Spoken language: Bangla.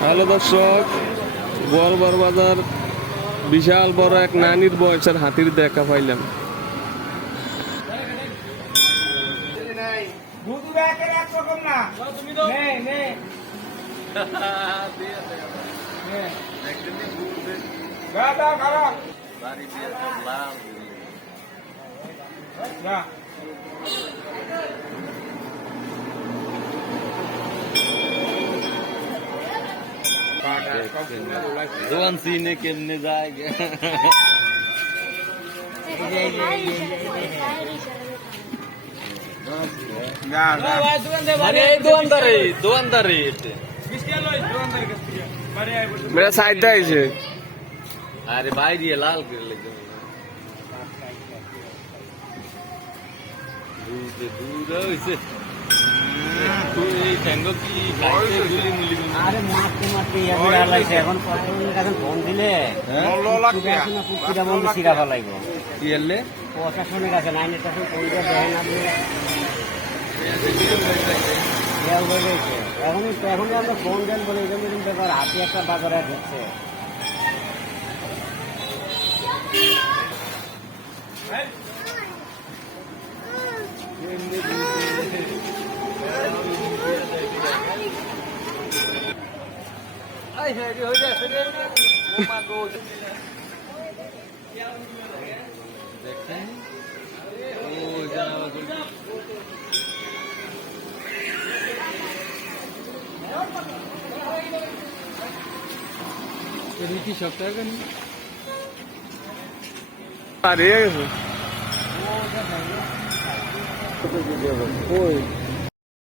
হ্যালো দর্শক, গোয়ালবার বাজার বিশাল বড় এক নানির বয়সের হাতির দেখা পাইলাম। জোয়ান সিনে কেমনে যায় দোয়ানদারে মেরা সাইডটা আইছে। আরে বাইরে লাল করে লেগে দূর হয়েছে। এখন ফোন দিলে সিরা ফেলাইব কি এলে প্রশাসনের কাছে নাইনের কাছে ফোন দিয়ে দেখেন আপনি এখনই আমরা ফোন দেন বলে এরকম ব্যাপার হাতে একটা বাজারে ঢুকছে। কি সপ্তাহে কেন আরে ওই